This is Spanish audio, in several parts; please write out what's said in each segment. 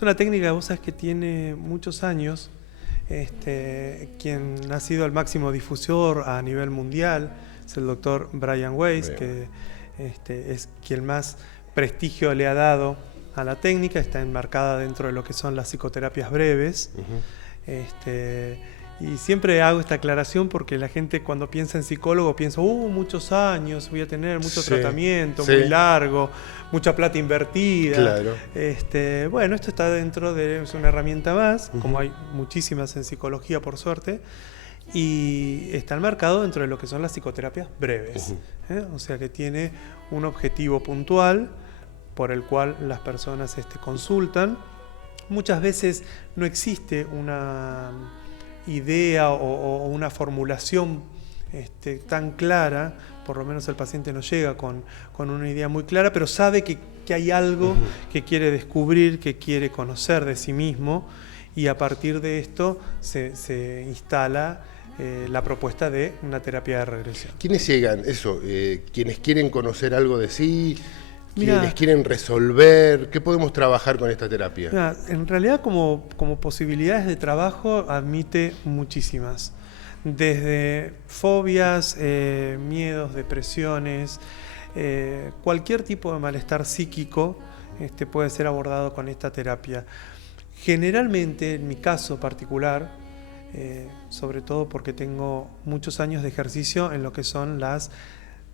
Es una técnica, vos sabés, que tiene muchos años. Quien ha sido el máximo difusor a nivel mundial es el doctor Brian Weiss, que es quien más prestigio le ha dado a la técnica. Está enmarcada dentro de lo que son las psicoterapias breves. Y siempre hago esta aclaración porque la gente, cuando piensa en psicólogo, piensa, muchos años, voy a tener mucho tratamiento, muy largo, mucha plata invertida. Claro. Bueno, esto está dentro de, es una herramienta más, como hay muchísimas en psicología, por suerte, y está enmarcado dentro de lo que son las psicoterapias breves. O sea que tiene un objetivo puntual por el cual las personas consultan. Muchas veces no existe una idea o una formulación tan clara, por lo menos el paciente no llega con una idea muy clara, pero sabe que hay algo que quiere descubrir, que quiere conocer de sí mismo, y a partir de esto se instala la propuesta de una terapia de regresión. ¿Quiénes llegan? ¿Quienes quieren conocer algo de sí? ¿Quienes quieren resolver? ¿Qué podemos trabajar con esta terapia? En realidad, como posibilidades de trabajo, admite muchísimas. Desde fobias, miedos, depresiones, cualquier tipo de malestar psíquico puede ser abordado con esta terapia. Generalmente, en mi caso particular, sobre todo porque tengo muchos años de ejercicio en lo que son las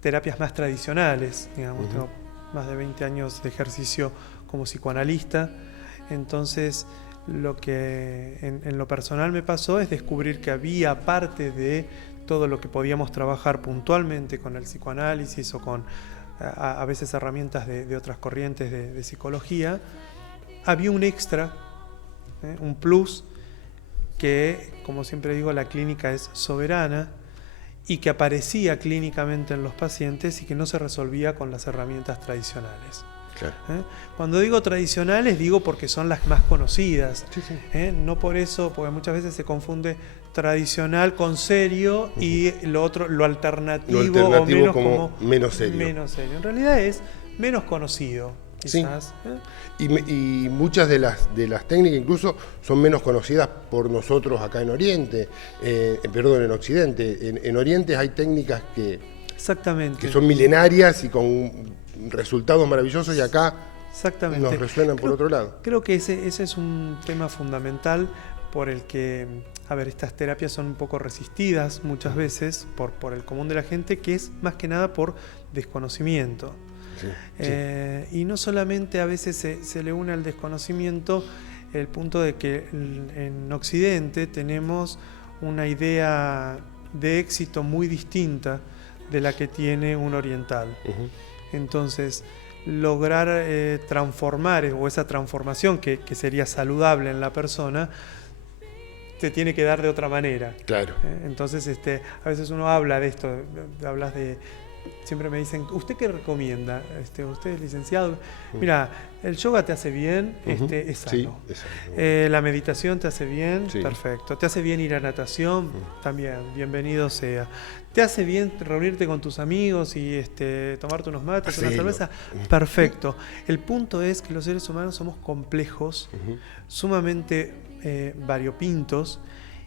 terapias más tradicionales, digamos, tengo más de 20 años de ejercicio como psicoanalista. Entonces, lo que en lo personal me pasó es descubrir que había, parte de todo lo que podíamos trabajar puntualmente con el psicoanálisis o con a veces herramientas de otras corrientes de psicología, había un extra, un plus, que, como siempre digo, la clínica es soberana y que aparecía clínicamente en los pacientes y que no se resolvía con las herramientas tradicionales. Claro. Cuando digo tradicionales, digo porque son las más conocidas. No por eso, porque muchas veces se confunde tradicional con serio y lo otro, lo alternativo o menos como menos serio. Menos serio. En realidad es menos conocido, quizás. Y muchas de las técnicas incluso son menos conocidas por nosotros acá en Oriente, en Occidente. En Oriente hay técnicas que son milenarias y con resultados maravillosos, y acá nos resuenan por otro lado. Creo que ese es un tema fundamental por el que, estas terapias son un poco resistidas muchas veces por el común de la gente, que es más que nada por desconocimiento. Y no solamente a veces se le une al desconocimiento el punto de que en Occidente tenemos una idea de éxito muy distinta de la que tiene un oriental. Entonces, lograr transformar, o esa transformación que sería saludable en la persona, te tiene que dar de otra manera. Claro. Entonces, a veces uno habla de esto, hablas de... Siempre me dicen, ¿usted qué recomienda? ¿Usted es licenciado? Mira, el yoga te hace bien, es sano. Sí, es sano. La meditación te hace bien, perfecto. ¿Te hace bien ir a natación? También, bienvenido sea. ¿Te hace bien reunirte con tus amigos y tomarte unos mates, una cerveza? Perfecto. El punto es que los seres humanos somos complejos, sumamente variopintos,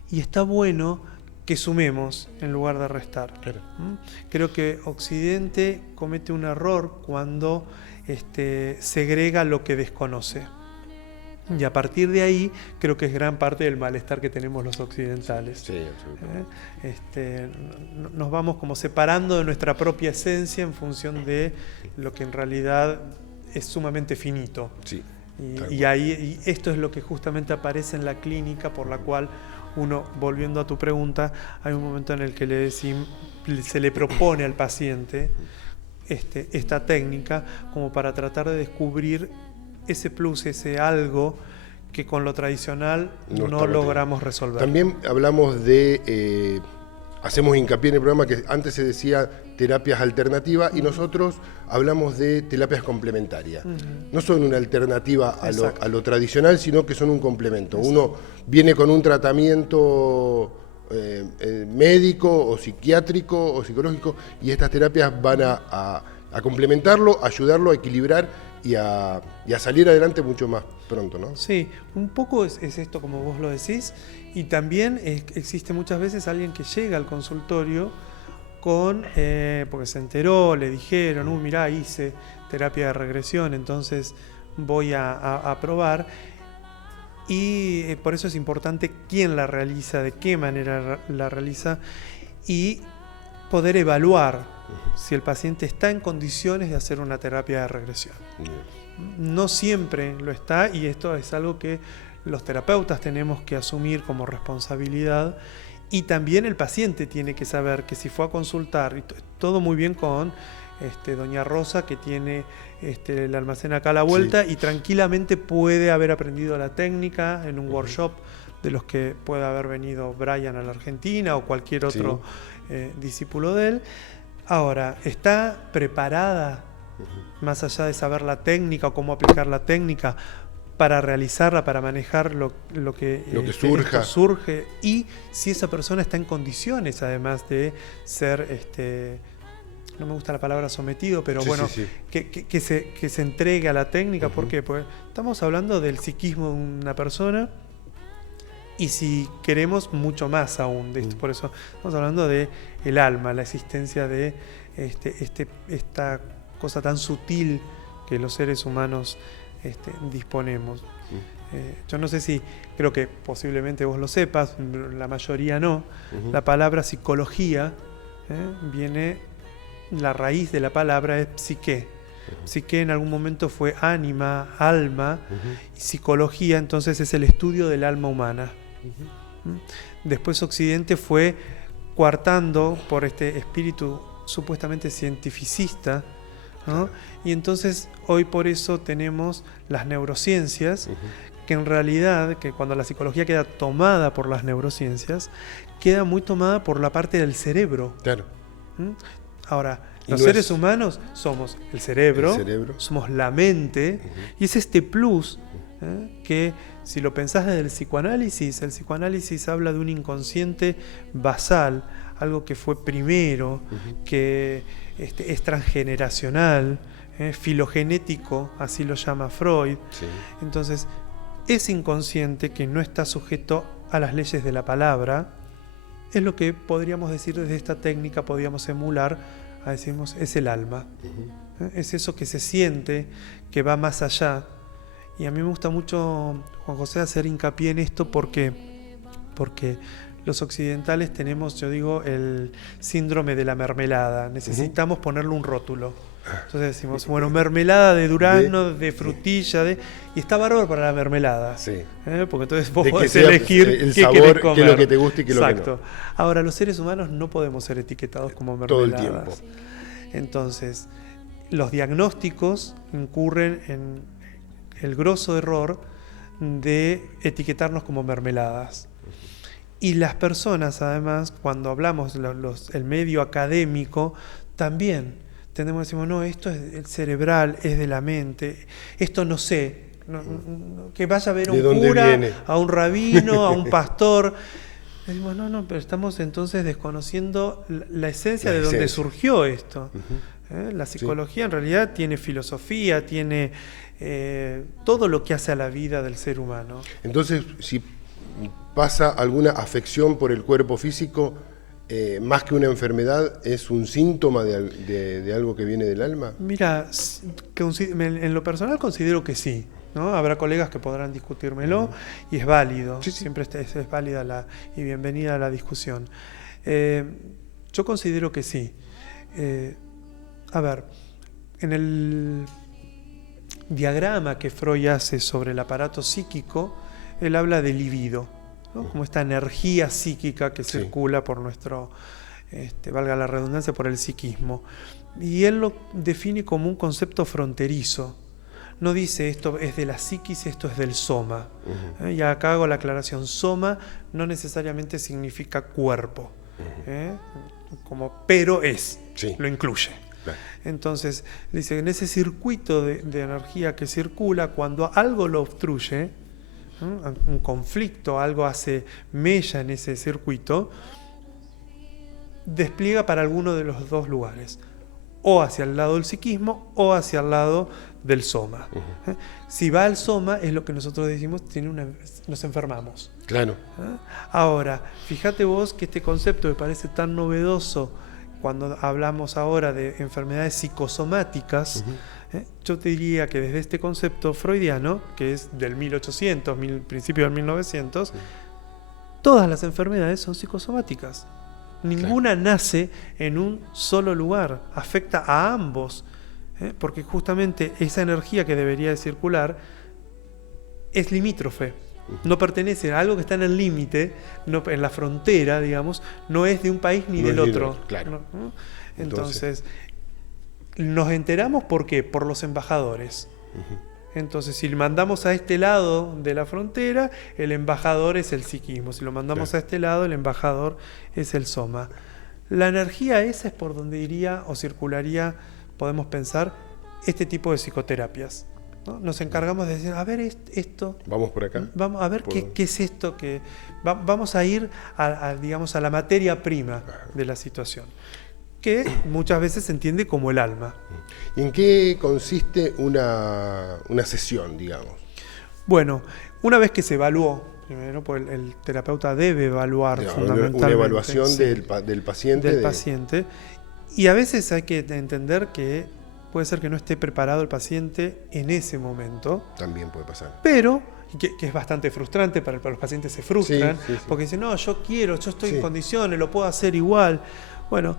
y está bueno que sumemos en lugar de restar. Claro. Creo que Occidente comete un error cuando segrega lo que desconoce. Y a partir de ahí creo que es gran parte del malestar que tenemos los occidentales. Sí, absolutamente. Nos vamos como separando de nuestra propia esencia en función de lo que en realidad es sumamente finito. Sí. Y esto es lo que justamente aparece en la clínica, por la cual uno, volviendo a tu pregunta, hay un momento en el que se le propone al paciente esta técnica como para tratar de descubrir ese plus, ese algo que con lo tradicional no logramos resolver. También hablamos de, hacemos hincapié en el programa que antes se decía terapias alternativas, y nosotros hablamos de terapias complementarias. No son una alternativa a lo tradicional, sino que son un complemento. Uno viene con un tratamiento médico o psiquiátrico o psicológico, y estas terapias van a complementarlo, ayudarlo a equilibrar y a salir adelante mucho más pronto, ¿no? Sí, un poco es esto como vos lo decís, y también existe muchas veces alguien que llega al consultorio porque se enteró, le dijeron, mirá, hice terapia de regresión, entonces voy a probar. Y por eso es importante quién la realiza, de qué manera la realiza, y poder evaluar si el paciente está en condiciones de hacer una terapia de regresión. No siempre lo está, y esto es algo que los terapeutas tenemos que asumir como responsabilidad, y también el paciente tiene que saber que si fue a consultar, y todo muy bien con doña Rosa, que tiene el almacén acá a la vuelta, sí, y tranquilamente puede haber aprendido la técnica en un workshop de los que puede haber venido Brian a la Argentina o cualquier otro discípulo de él. Ahora, ¿está preparada, más allá de saber la técnica o cómo aplicar la técnica, para realizarla, para manejar lo que surge? Y si esa persona está en condiciones, además de ser, no me gusta la palabra sometido, pero que se entregue a la técnica. ¿Por qué? Pues estamos hablando del psiquismo de una persona, y si queremos mucho más aún de esto, por eso estamos hablando de el alma, la existencia de esta cosa tan sutil que los seres humanos disponemos. Yo no sé si, creo que posiblemente vos lo sepas, la mayoría no. La palabra psicología viene, la raíz de la palabra es psique. Psique en algún momento fue ánima, alma, y psicología entonces es el estudio del alma humana. Después Occidente fue coartando por este espíritu supuestamente cientificista, ¿no? Y entonces hoy por eso tenemos las neurociencias, que en realidad, que cuando la psicología queda tomada por las neurociencias, queda muy tomada por la parte del cerebro. Claro. Ahora, los seres humanos somos el cerebro, somos la mente, y es este plus que, si lo pensás desde el psicoanálisis habla de un inconsciente basal, algo que fue primero, que es transgeneracional, filogenético, así lo llama Freud. Sí. Entonces, ese inconsciente que no está sujeto a las leyes de la palabra, es lo que podríamos decir desde esta técnica, podríamos emular, decimos, es el alma. Es eso que se siente, que va más allá. Y a mí me gusta mucho, Juan José, hacer hincapié en esto porque los occidentales tenemos, yo digo, el síndrome de la mermelada. Necesitamos ponerle un rótulo. Entonces decimos, bueno, mermelada de durazno, de frutilla, y está bárbaro para la mermelada. Sí. Porque entonces vos podés elegir el qué sabor, querés comer. Qué es lo que te gusta y qué es lo que no. Ahora, los seres humanos no podemos ser etiquetados como mermeladas. Todo el tiempo. Entonces, los diagnósticos incurren en el grosso error de etiquetarnos como mermeladas. Y las personas, además, cuando hablamos el medio académico, también tendemos a decir, no, esto es cerebral, es de la mente, esto no sé, que vaya a ver a un cura, a un rabino, a un pastor. Decimos, no, pero estamos entonces desconociendo la esencia de donde surgió esto. La psicología en realidad tiene filosofía, tiene todo lo que hace a la vida del ser humano. Entonces, si pasa alguna afección por el cuerpo físico, más que una enfermedad, ¿es un síntoma de algo que viene del alma? Mira, en lo personal considero que sí, ¿no? Habrá colegas que podrán discutírmelo, y es válido, siempre es válida y bienvenida a la discusión. Yo considero que sí. A ver, en el diagrama que Freud hace sobre el aparato psíquico, él habla de libido, ¿no? Como esta energía psíquica que circula por nuestro, valga la redundancia, por el psiquismo. Y él lo define como un concepto fronterizo. No dice esto es de la psiquis, esto es del soma. Y acá hago la aclaración, soma no necesariamente significa cuerpo, pero lo incluye. Entonces, dice, en ese circuito de energía que circula, cuando algo lo obstruye, un conflicto, algo hace mella en ese circuito, despliega para alguno de los dos lugares. o hacia el lado del psiquismo o hacia el lado del soma. Si va al soma, es lo que nosotros decimos, nos enfermamos. Claro. Ahora, fíjate vos que este concepto me parece tan novedoso cuando hablamos ahora de enfermedades psicosomáticas. Yo te diría que desde este concepto freudiano, que es del 1800, principio del 1900, todas las enfermedades son psicosomáticas. Ninguna nace en un solo lugar, afecta a ambos, porque justamente esa energía que debería de circular es limítrofe, no pertenece a algo que está en el límite, en la frontera, digamos, no es de un país ni del otro. Claro. ¿No? Entonces, nos enteramos ¿por qué? Por los embajadores. Entonces, si lo mandamos a este lado de la frontera, el embajador es el psiquismo. Si lo mandamos a este lado, el embajador es el soma. La energía esa es por donde iría o circularía, podemos pensar, este tipo de psicoterapias, ¿no? Nos encargamos de decir, a ver esto... Vamos por acá. Vamos a ver qué es esto. Vamos a ir digamos, a la materia prima de la situación, que muchas veces se entiende como el alma. ¿Y en qué consiste una sesión, digamos? Bueno, una vez que se evaluó, primero, pues el terapeuta debe evaluar fundamentalmente. Una evaluación del paciente. Del paciente. Y a veces hay que entender que puede ser que no esté preparado el paciente en ese momento. También puede pasar. Pero, que es bastante frustrante, para los pacientes se frustran, sí. porque dicen, no, yo estoy en condiciones, lo puedo hacer igual. Bueno,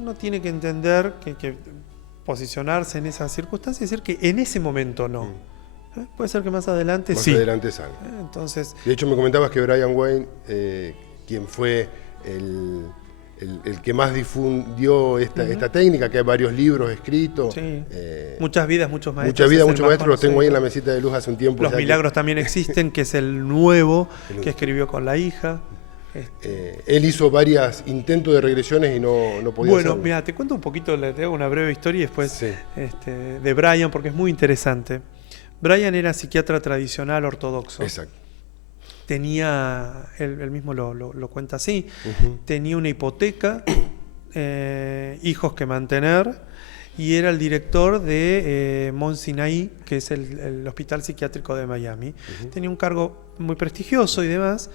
uno tiene que entender que posicionarse en esas circunstancias y decir que en ese momento no. Puede ser que más adelante más sí. Más adelante salga. Entonces, de hecho, me comentabas que Brian Wayne, quien fue el que más difundió esta técnica, que hay varios libros escritos. Sí. Muchas vidas, muchos maestros. Muchas vidas, muchos maestros, los tengo ahí en la mesita de luz hace un tiempo. Los milagros también existen, que es el nuevo que escribió con la hija. Él hizo varios intentos de regresiones y no podía hacerlo. Bueno, mira, te cuento un poquito, le hago una breve historia y después de Brian, porque es muy interesante. Brian era psiquiatra tradicional ortodoxo. Exacto. Tenía, él mismo lo cuenta así, tenía una hipoteca, hijos que mantener, y era el director de Mount Sinai, que es el hospital psiquiátrico de Miami. Tenía un cargo muy prestigioso y demás,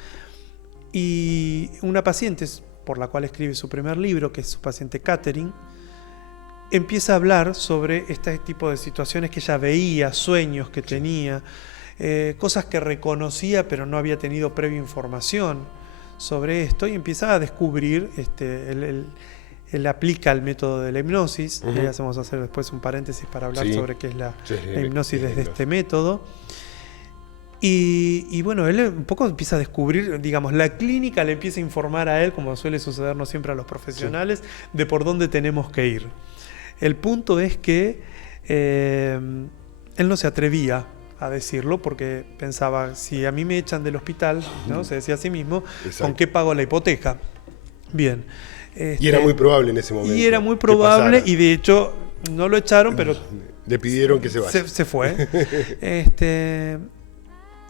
y una paciente por la cual escribe su primer libro, que es su paciente Catherine, empieza a hablar sobre este tipo de situaciones que ella veía, sueños que tenía, cosas que reconocía pero no había tenido previa información sobre esto, y empieza a descubrir, él aplica el método de la hipnosis, y vamos a hacer después un paréntesis para hablar sobre qué es la hipnosis desde este método. Y bueno, él un poco empieza a descubrir, digamos, la clínica le empieza a informar a él, como suele sucedernos siempre a los profesionales, de por dónde tenemos que ir. El punto es que él no se atrevía a decirlo porque pensaba, si a mí me echan del hospital, ¿no? Se decía a sí mismo, ¿con qué pago la hipoteca? Bien. Y era muy probable en ese momento. Y era muy probable, y de hecho no lo echaron, pero le pidieron que se vaya. Se fue.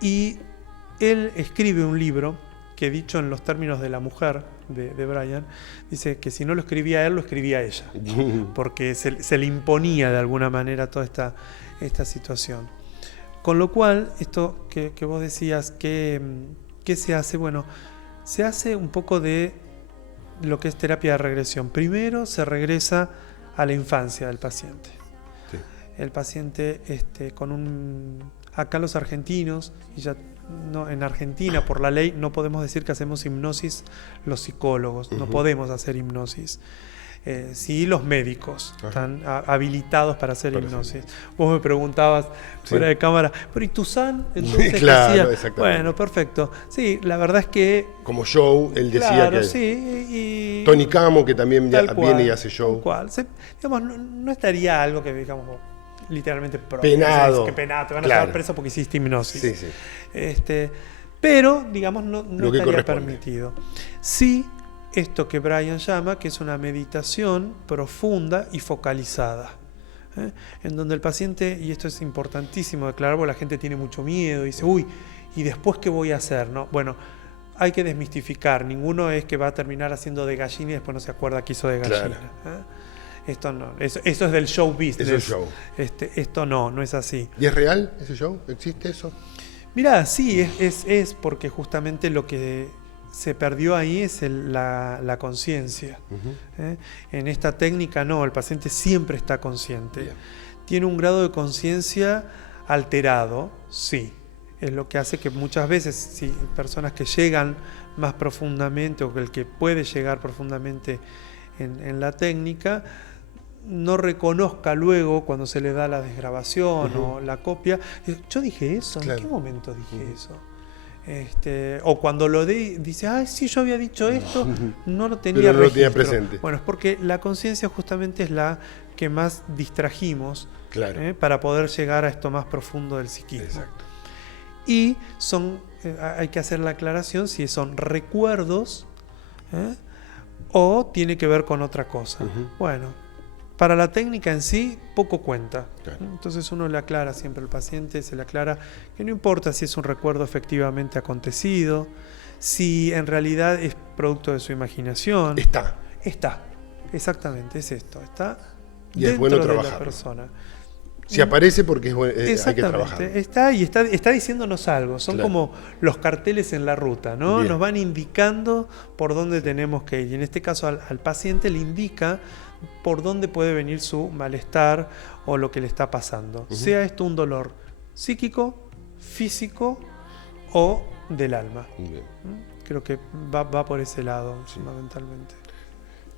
Y él escribe un libro que, dicho en los términos de la mujer de Brian, dice que si no lo escribía él, lo escribía ella, porque se le imponía de alguna manera toda esta situación. Con lo cual, esto que vos decías, ¿qué se hace? Bueno, se hace un poco de lo que es terapia de regresión. Primero se regresa a la infancia del paciente. Sí. El paciente acá los argentinos, y ya no, en Argentina por la ley no podemos decir que hacemos hipnosis los psicólogos, no podemos hacer hipnosis. Sí, los médicos están habilitados para hacer hipnosis. Vos me preguntabas fuera de cámara, pero ¿y Toussaint? Entonces claro, decía, bueno, perfecto. Sí, la verdad es que... Como show, él decía que... Sí, y Tony Camo, que también viene y hace show. Digamos, no estaría algo que, digamos, literalmente penado. Que penado, te van a llevar preso porque hiciste hipnosis. Sí. Pero, digamos, no estaría permitido. Sí, esto que Brian llama, que es una meditación profunda y focalizada, en donde el paciente, y esto es importantísimo declarar, porque la gente tiene mucho miedo y dice, uy, ¿y después qué voy a hacer? ¿No? Bueno, hay que desmistificar. Ninguno es que va a terminar haciendo de gallina y después no se acuerda que hizo de gallina. esto no, eso es del show business. Eso es show. Esto no es así. ¿Y es real ese show? ¿Existe eso? Mirá, sí, es porque justamente lo que se perdió ahí es la conciencia. En esta técnica no, el paciente siempre está consciente. Bien. Tiene un grado de conciencia alterado, sí. Es lo que hace que muchas veces, si personas que llegan más profundamente o que el que puede llegar profundamente en la técnica, no reconozca luego cuando se le da la desgrabación o la copia. Yo dije eso, Claro. ¿en qué momento dije eso? O cuando lo dice, ay, sí, yo había dicho esto, no lo tenía Pero no lo registro. tenía presente. Bueno, es porque la conciencia justamente es la que más distrajimos, Claro. para poder llegar a esto más profundo del psiquismo. Exacto. Y hay que hacer la aclaración si son recuerdos o tiene que ver con otra cosa. Bueno, para la técnica en sí, poco cuenta. Claro. Entonces uno le aclara siempre al paciente, se le aclara que no importa si es un recuerdo efectivamente acontecido, si en realidad es producto de su imaginación. Está. Exactamente, es esto. Está Y es dentro bueno de la trabajarlo. persona. Si aparece porque hay que Exactamente, trabajar. está diciéndonos algo, son Claro. como los carteles en la ruta, ¿no? Bien. Nos van indicando por dónde tenemos que ir. Y en este caso al paciente le indica por dónde puede venir su malestar o lo que le está pasando. Sea esto un dolor psíquico, físico o del alma. Bien. Creo que va por ese lado, fundamentalmente.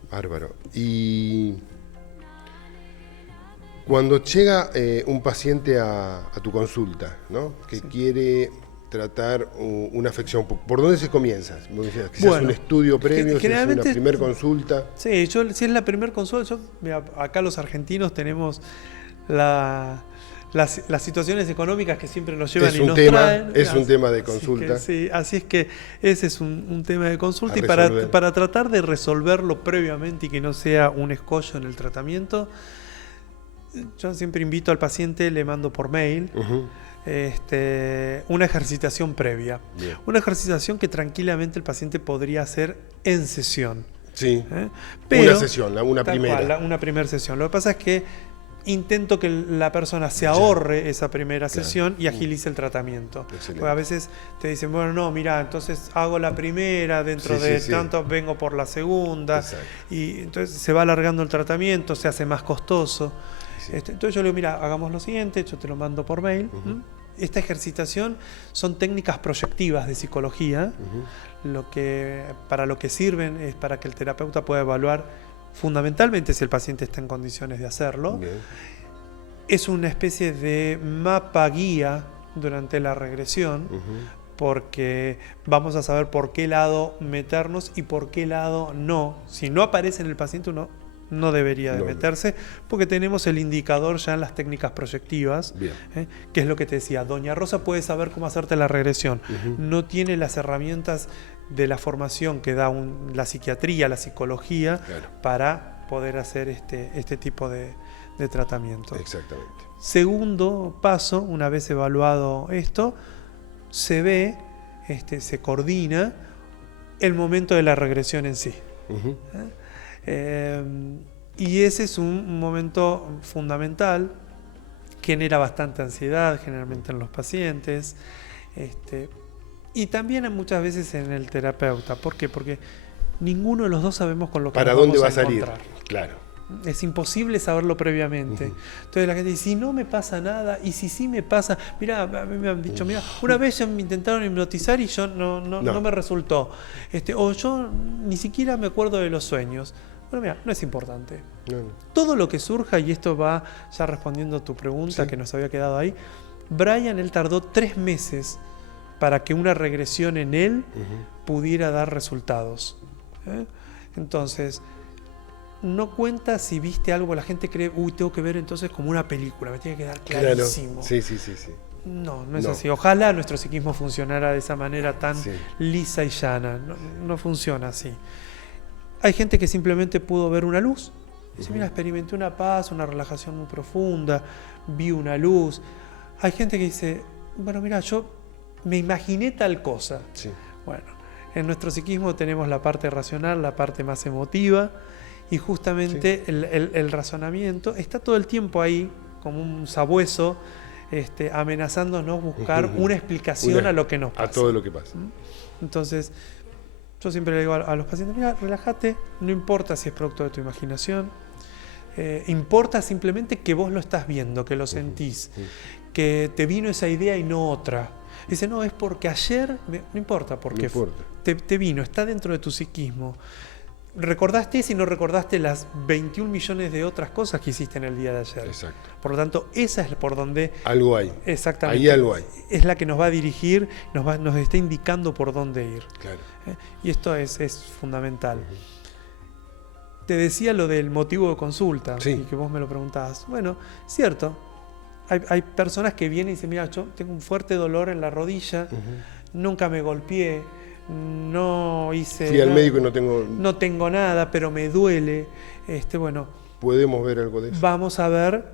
Bárbaro. Y cuando llega un paciente a tu consulta, ¿no? Que quiere tratar una afección, ¿por dónde se comienza? Quizás Bueno, un estudio previo, si es una generalmente- primera consulta. Sí, si es la primera consulta, mira, acá los argentinos tenemos las situaciones económicas que siempre nos llevan Es y un nos tema- traen. es un tema de Así consulta. que sí, así es que ese es un tema de consulta. A Y resolver. para tratar de resolverlo previamente y que no sea un escollo en el tratamiento, yo siempre invito al paciente, le mando por mail una ejercitación previa. Bien. Una ejercitación que tranquilamente el paciente podría hacer en sesión. Sí. Pero, una sesión, una tal primera. cual, una primera sesión. Lo que pasa es que intento que la persona se ahorre esa primera sesión y agilice el tratamiento. Excelente. Porque a veces te dicen, bueno, no, mira, entonces hago la primera, dentro Sí, de sí, sí. tanto vengo por la segunda, Exacto. y entonces se va alargando el tratamiento, se hace más costoso. Sí. Entonces yo le digo, mira, hagamos lo siguiente, yo te lo mando por mail. Esta ejercitación son técnicas proyectivas de psicología. Para lo que sirven es para que el terapeuta pueda evaluar fundamentalmente si el paciente está en condiciones de hacerlo. Bien. Es una especie de mapa guía durante la regresión, porque vamos a saber por qué lado meternos y por qué lado no. Si no aparece en el paciente, uno no debería de No. meterse, porque tenemos el indicador ya en las técnicas proyectivas, Bien. que es lo que te decía. Doña Rosa puede saber cómo hacerte la regresión. No tiene las herramientas de la formación que da la psiquiatría, la psicología, Claro. para poder hacer este tipo de tratamiento. Exactamente. Segundo paso, una vez evaluado esto, se ve, se coordina el momento de la regresión en sí. Y ese es un momento fundamental, genera bastante ansiedad generalmente en los pacientes, y también muchas veces en el terapeuta. ¿Por qué? Porque ninguno de los dos sabemos con lo que ¿Para nos dónde vamos va a a salir? encontrar. Claro. Es imposible saberlo previamente. Entonces la gente dice, si no me pasa nada, y si sí me pasa, mira, a mí me han dicho, mira, una vez ya me intentaron hipnotizar y yo no me resultó. O yo ni siquiera me acuerdo de los sueños. Bueno, mira, no es importante. No. Todo lo que surja, y esto va ya respondiendo a tu pregunta que nos había quedado ahí, Brian, él tardó 3 meses para que una regresión en él pudiera dar resultados. Entonces, no cuenta si viste algo, la gente cree, tengo que ver entonces como una película, me tiene que dar clarísimo. Claro. Sí. No es No. así. Ojalá nuestro psiquismo funcionara de esa manera tan Sí. lisa y llana. No funciona así. Hay gente que simplemente pudo ver una luz. Dice, mira, experimenté una paz, una relajación muy profunda, vi una luz. Hay gente que dice, bueno, mira, yo me imaginé tal cosa. Sí. Bueno, en nuestro psiquismo tenemos la parte racional, la parte más emotiva, Y justamente el razonamiento está todo el tiempo ahí, como un sabueso, amenazándonos buscar una explicación a lo que nos pasa. A todo lo que pasa. Entonces, yo siempre le digo a los pacientes, mira, relájate, no importa si es producto de tu imaginación, importa simplemente que vos lo estás viendo, que lo sentís, que te vino esa idea y no otra. Dice, no, es porque ayer, no importa, porque te vino, está dentro de tu psiquismo. Recordaste si no recordaste las 21 millones de otras cosas que hiciste en el día de ayer. Exacto. Por lo tanto, esa es por donde... Algo hay. Exactamente. Ahí algo hay. Es la que nos va a dirigir, nos está indicando por dónde ir. Claro. Y esto es fundamental. Te decía lo del motivo de consulta, y que vos me lo preguntabas. Bueno, cierto. Hay personas que vienen y dicen, mira, yo tengo un fuerte dolor en la rodilla, nunca me golpeé, no hice... Fui al médico y no tengo nada, pero me duele. Bueno, ¿podemos ver algo de eso? Vamos a ver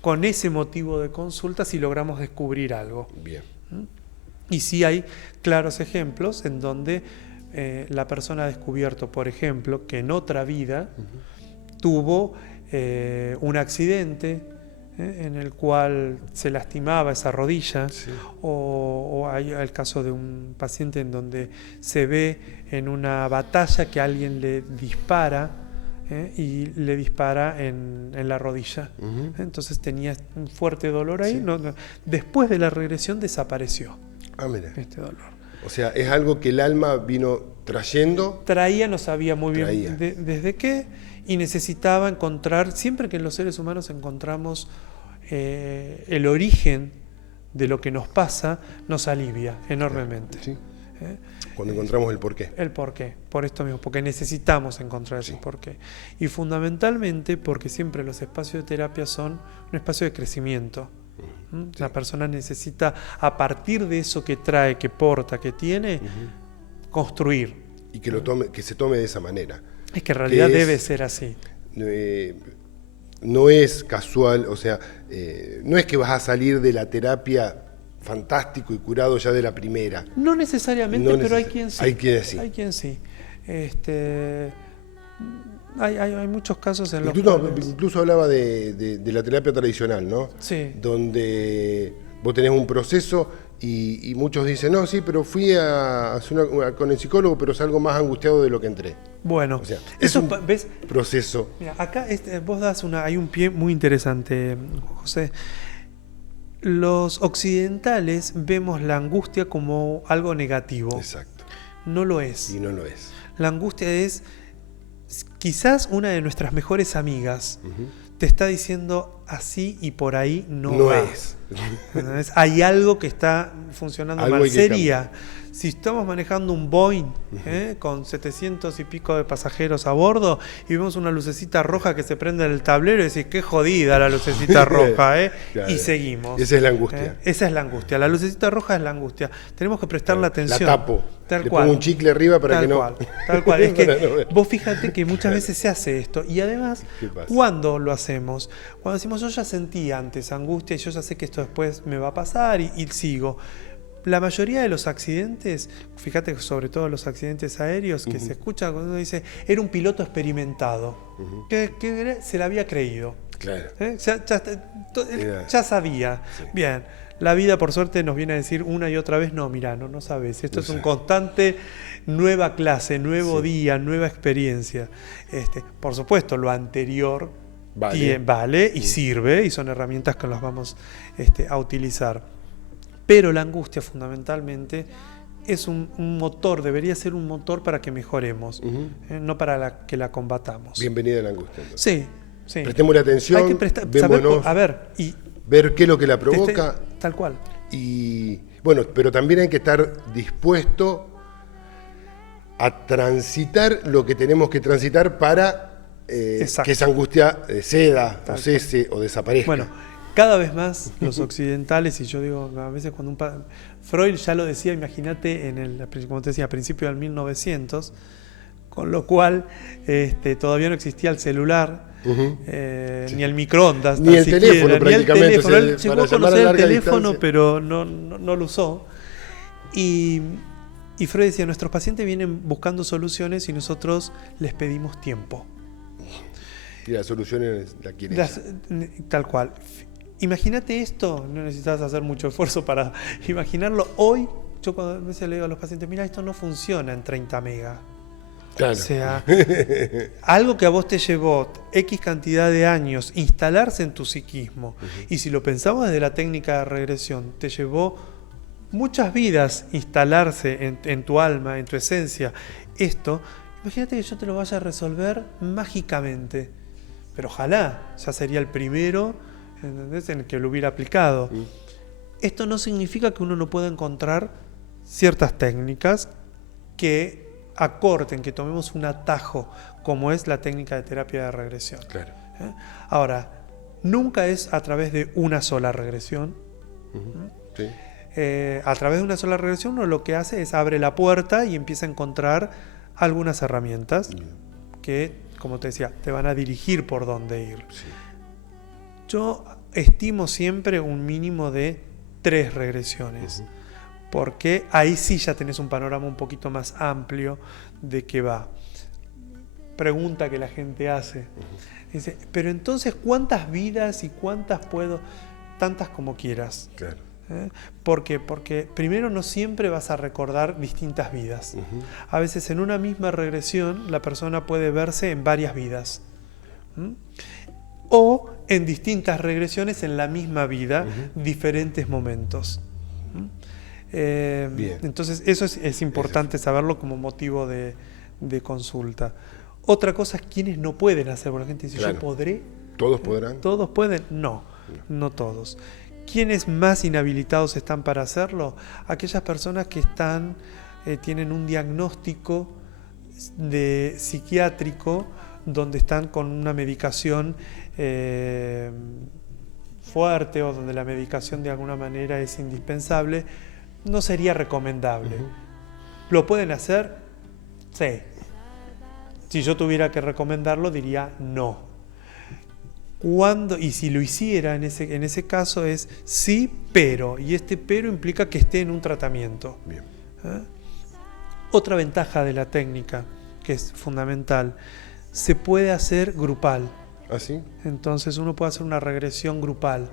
con ese motivo de consulta si logramos descubrir algo. Bien. Y sí hay claros ejemplos en donde la persona ha descubierto, por ejemplo, que en otra vida tuvo un accidente en el cual se lastimaba esa rodilla, o hay el caso de un paciente en donde se ve en una batalla que alguien le dispara y le dispara en la rodilla. Entonces tenía un fuerte dolor ahí. Después de la regresión desapareció este dolor. O sea, es algo que el alma vino trayendo. Traía, no sabía muy bien desde qué, y necesitaba encontrar, siempre que en los seres humanos encontramos el origen de lo que nos pasa, nos alivia enormemente. Sí. Cuando encontramos el porqué. El porqué, por esto mismo, porque necesitamos encontrar ese porqué. Y fundamentalmente porque siempre los espacios de terapia son un espacio de crecimiento. La persona necesita, a partir de eso que trae, que porta, que tiene, construir. Y que se tome de esa manera. Es que en realidad debe ser así. No es casual, o sea, no es que vas a salir de la terapia fantástico y curado ya de la primera. No necesariamente, pero hay quien sí. Hay quien sí. Hay quien sí. Hay muchos casos en los cuales... Incluso hablaba de la terapia tradicional, ¿no? Sí. Donde vos tenés un proceso y muchos dicen, no, sí, pero fui a hacer con el psicólogo, pero salgo más angustiado de lo que entré. Bueno, o sea, eso es un ¿ves? Proceso. Mira, acá vos das hay un pie muy interesante, José. Los occidentales vemos la angustia como algo negativo. Exacto. No lo es. Y no lo es. La angustia es quizás una de nuestras mejores amigas. Te está diciendo así y por ahí no va. Es. Hay algo que está funcionando mal. Sería, si estamos manejando un Boeing con 700 y pico de pasajeros a bordo y vemos una lucecita roja que se prende en el tablero y decís, qué jodida la lucecita roja, Claro. Y seguimos. Esa es la angustia. Esa es la angustia. La lucecita roja es la angustia. Tenemos que prestarle atención. La tapo. Tal Le cual. pongo un chicle arriba para que no... Tal cual. Es que vos fíjate que muchas veces se hace esto. Y además, ¿cuándo lo hacemos? Cuando decimos, yo ya sentí antes angustia y yo ya sé que esto después me va a pasar y sigo. La mayoría de los accidentes, fíjate sobre todo los accidentes aéreos, que se escucha cuando uno dice, era un piloto experimentado, que se la había creído. Claro. Ya sabía. Sí. Bien. La vida, por suerte, nos viene a decir una y otra vez, no, mirá, no sabes. Esto es un constante nueva clase, nuevo día, nueva experiencia. Por supuesto, lo anterior vale y sirve, y son herramientas que las vamos a utilizar. Pero la angustia, fundamentalmente, es un motor, debería ser un motor para que mejoremos, no para que la combatamos. Bienvenida a la angustia. Entonces. Sí. Prestemos la atención, hay que vémonos, ver qué es lo que la provoca. Tal cual. Y bueno, pero también hay que estar dispuesto a transitar lo que tenemos que transitar para que esa angustia ceda, o cese o desaparezca. Bueno, cada vez más los occidentales, y yo digo, a veces cuando Freud ya lo decía, imagínate, como te decía, a principios del 1900, con lo cual todavía no existía el celular, ni el microondas, ni el teléfono prácticamente. Él llegó a conocer el teléfono, pero no lo usó. Y Freud decía, nuestros pacientes vienen buscando soluciones y nosotros les pedimos tiempo. Y la solución la quieres. Tal cual. Imagínate esto, no necesitas hacer mucho esfuerzo para imaginarlo. Hoy, yo cuando a veces le digo a los pacientes, mira, esto no funciona en 30 megas. Claro. O sea, algo que a vos te llevó X cantidad de años instalarse en tu psiquismo, y si lo pensamos desde la técnica de regresión, te llevó muchas vidas instalarse en tu alma, en tu esencia. Esto, imagínate que yo te lo vaya a resolver mágicamente. Pero ojalá, ya sería el primero, ¿entendés?, en el que lo hubiera aplicado. Esto no significa que uno no pueda encontrar ciertas técnicas que acorten, que tomemos un atajo, como es la técnica de terapia de regresión. Claro. Ahora, nunca es a través de una sola regresión. Sí. A través de una sola regresión uno lo que hace es abre la puerta y empieza a encontrar algunas herramientas que, como te decía, te van a dirigir por dónde ir. Sí. Yo estimo siempre un mínimo de 3 regresiones, porque ahí sí ya tenés un panorama un poquito más amplio de qué va. Pregunta que la gente hace. Dice, pero entonces, ¿cuántas vidas y cuántas puedo? Tantas como quieras. Claro. ¿Por qué? Porque primero no siempre vas a recordar distintas vidas. A veces en una misma regresión la persona puede verse en varias vidas. O en distintas regresiones en la misma vida, diferentes momentos. Entonces eso es importante saberlo como motivo de consulta. Otra cosa es quienes no pueden hacer. Porque la gente dice, claro, ¿yo podré? ¿Todos podrán? ¿Todos pueden? No todos. ¿Quiénes más inhabilitados están para hacerlo? Aquellas personas que tienen un diagnóstico psiquiátrico donde están con una medicación fuerte, o donde la medicación de alguna manera es indispensable. No sería recomendable. ¿Lo pueden hacer? Sí. Si yo tuviera que recomendarlo, diría no. Y si lo hiciera en ese caso es sí, pero. Y este pero implica que esté en un tratamiento. Bien. Otra ventaja de la técnica, que es fundamental, se puede hacer grupal. ¿Ah, sí? Entonces uno puede hacer una regresión grupal.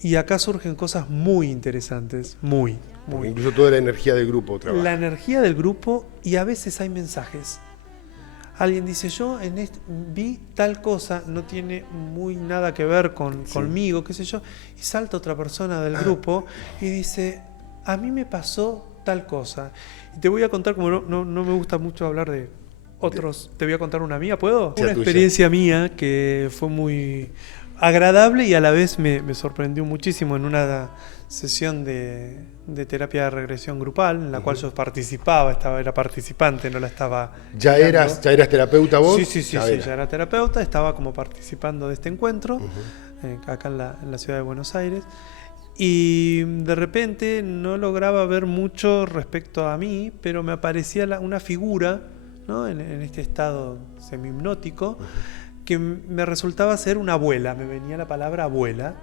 Y acá surgen cosas muy interesantes, muy. Incluso toda la energía del grupo trabaja. La energía del grupo, y a veces hay mensajes. Alguien dice, yo vi tal cosa, no tiene muy nada que ver conmigo, qué sé yo, y salta otra persona del grupo y dice, a mí me pasó tal cosa. Y te voy a contar, como no me gusta mucho hablar de otros, te voy a contar una mía, ¿puedo? Una experiencia mía que fue muy agradable y a la vez me sorprendió muchísimo en una sesión de terapia de regresión grupal, en la cual yo participaba, era participante, no la estaba... ¿Ya eras terapeuta vos? Sí, ya era terapeuta, estaba como participando de este encuentro, acá en la ciudad de Buenos Aires, y de repente no lograba ver mucho respecto a mí, pero me aparecía una figura, ¿no?, en este estado semi-hipnótico, que me resultaba ser una abuela, me venía la palabra abuela,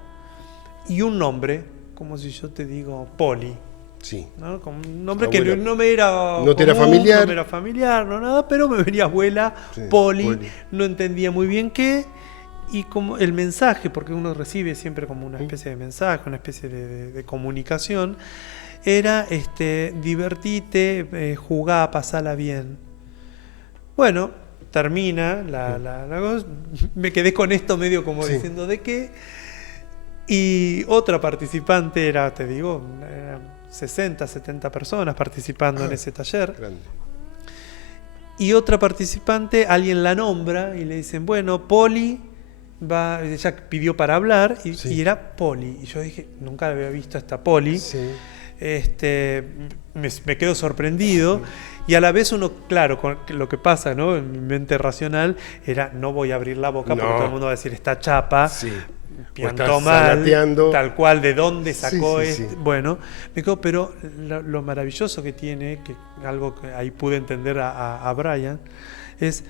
y un nombre, como si yo te digo Poli. Sí. ¿No? Como un nombre abuela. Que no me era no te era familiar. No me era familiar, no nada, pero me venía abuela, sí, Poli, no entendía muy bien qué, y como el mensaje, porque uno recibe siempre como una especie de mensaje, una especie de comunicación, era divertite, jugá, pasala bien. Bueno, termina la cosa, me quedé con esto medio como diciendo de qué. Y otra participante eran 60, 70 personas participando en ese taller. Grande. Y otra participante, alguien la nombra y le dicen, bueno, Poli ella pidió para hablar y era Poli. Y yo dije, nunca había visto a esta Poli. Sí. Me quedo sorprendido. Y a la vez uno, claro, con lo que pasa, ¿no?, en mi mente racional era, no voy a abrir la boca porque todo el mundo va a decir, está chapa. Sí. Piantó mal, tal cual, ¿de dónde sacó esto? Bueno, me quedo, pero lo maravilloso que tiene, que algo que ahí pude entender a Brian, es